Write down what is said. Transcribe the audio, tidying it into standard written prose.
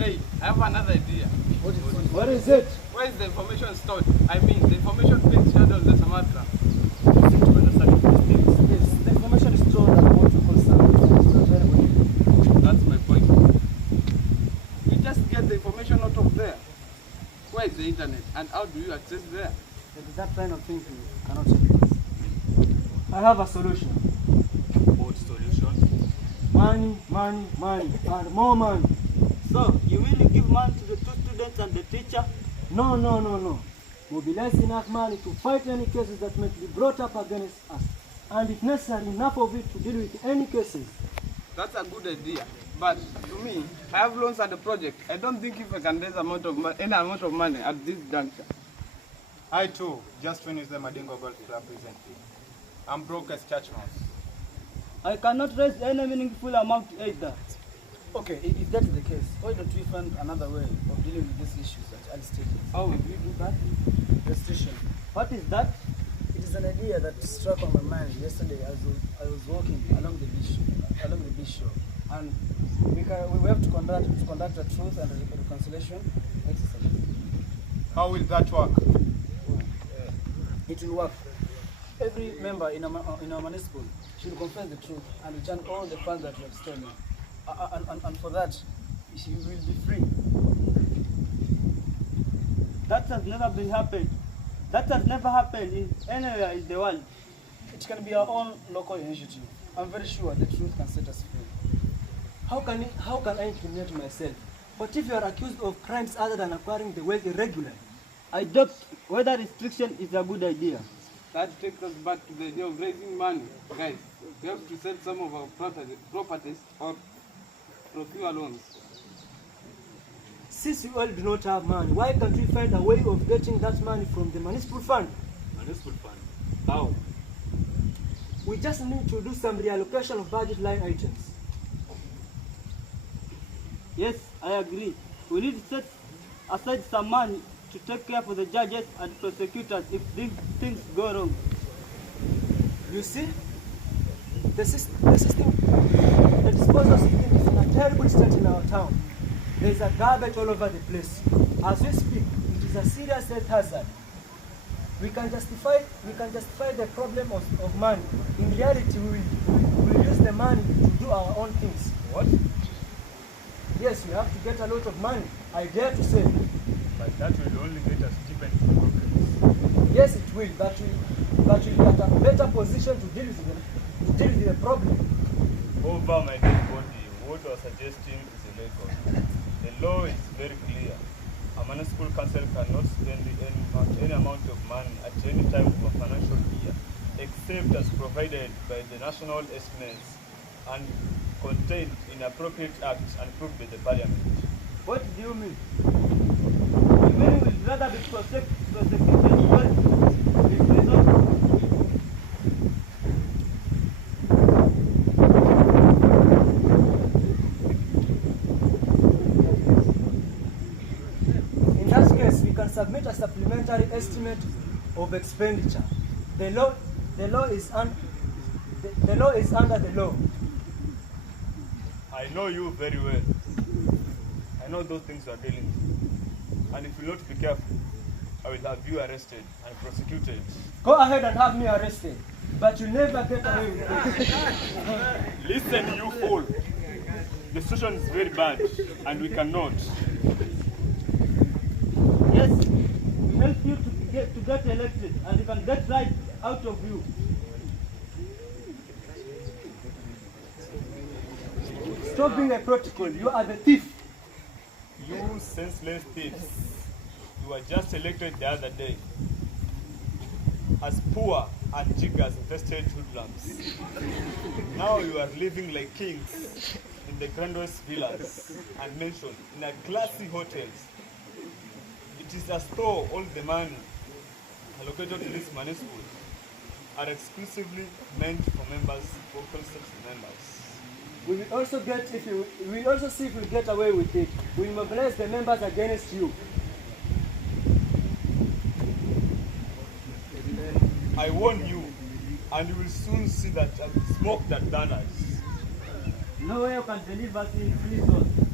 Hey, I have another idea. What is it? Where is the information stored? I mean, the information being shared on the samaritan. Yes, the information is stored at what we call samaritan. That's my point. You just get the information out of there. Where is the internet and how do you access there? It is that kind of thing you cannot check this. I have a solution. What solution? Money, money, money, and more money. So, you will give money to the two students and the teacher? No, no, no, no. Mobilize enough money to fight any cases that may be brought up against us. And if necessary, enough of it to deal with any cases. That's a good idea. But to me, I have loans at the project. I don't think if I can raise any amount of money at this juncture. I too just finished the Madingo Golf Club recently. I'm broke as church mouse. I cannot raise any meaningful amount either. Okay, if that is the case, why don't we find another way of dealing with these issues at early stages? How will we do that? Restitution. What is that? It is an idea that struck on my mind yesterday as I was walking along the beach shore, and we have to conduct a truth and reconciliation exercise. How will that work? It will work. Every member in our municipal should confess the truth and return all the funds that we have stolen. And for that, you will be free. That has never been happened. That has never happened in anywhere in the world. It can be our own local initiative. I'm very sure the truth can set us free. How can I incriminate myself? What if you are accused of crimes other than acquiring the wealth irregularly? I doubt whether restriction is a good idea. That takes us back to the idea of raising money. Guys, we have to sell some of our properties or procure loans. Since we all do not have money, why can't we find a way of getting that money from the municipal fund? Municipal fund? How? We just need to do some reallocation of budget line items. Yes, I agree. We need to set aside some money to take care for the judges and prosecutors if these things go wrong. You see, the disposal system is in a terrible state in our town. There is a garbage all over the place. As we speak, it is a serious health hazard. We can justify the problem of money. In reality, we will use the money to do our own things. What? Yes, we have to get a lot of money. I dare to say. But that will only get us deeper into problems. Yes, it will, but we'll be at a better position to deal with the problem. Over my dead body, what you are suggesting is illegal. The law is very clear. A municipal council cannot spend any amount of money at any time of a financial year, except as provided by the national estimates and contained in appropriate acts and approved by the parliament. What do you mean? You mean we'd rather be prosecuted well in prison? In that case, we can submit a supplementary estimate of expenditure. The law is under the law. I know you very well. I know those things you are dealing with. And if you not be careful, I will have you arrested and prosecuted. Go ahead and have me arrested, but you'll never get away with it. Listen, you fool. The situation is very bad, and we cannot. Yes, we help you to get elected and we can get right out of you. Stop being a protocol. You are the thief. You senseless thieves. You were just elected the other day as poor and jiggers infested hoodlums. Now you are living like kings in the grandest villas and mansions in a classy hotels. It is as though all the money allocated to this municipal are exclusively meant for members, local section members. We will also see if we get away with it. We will mobilize the members against you. I warn you, and you will soon see that I will smoke that banners. No way you can deliver us in prison.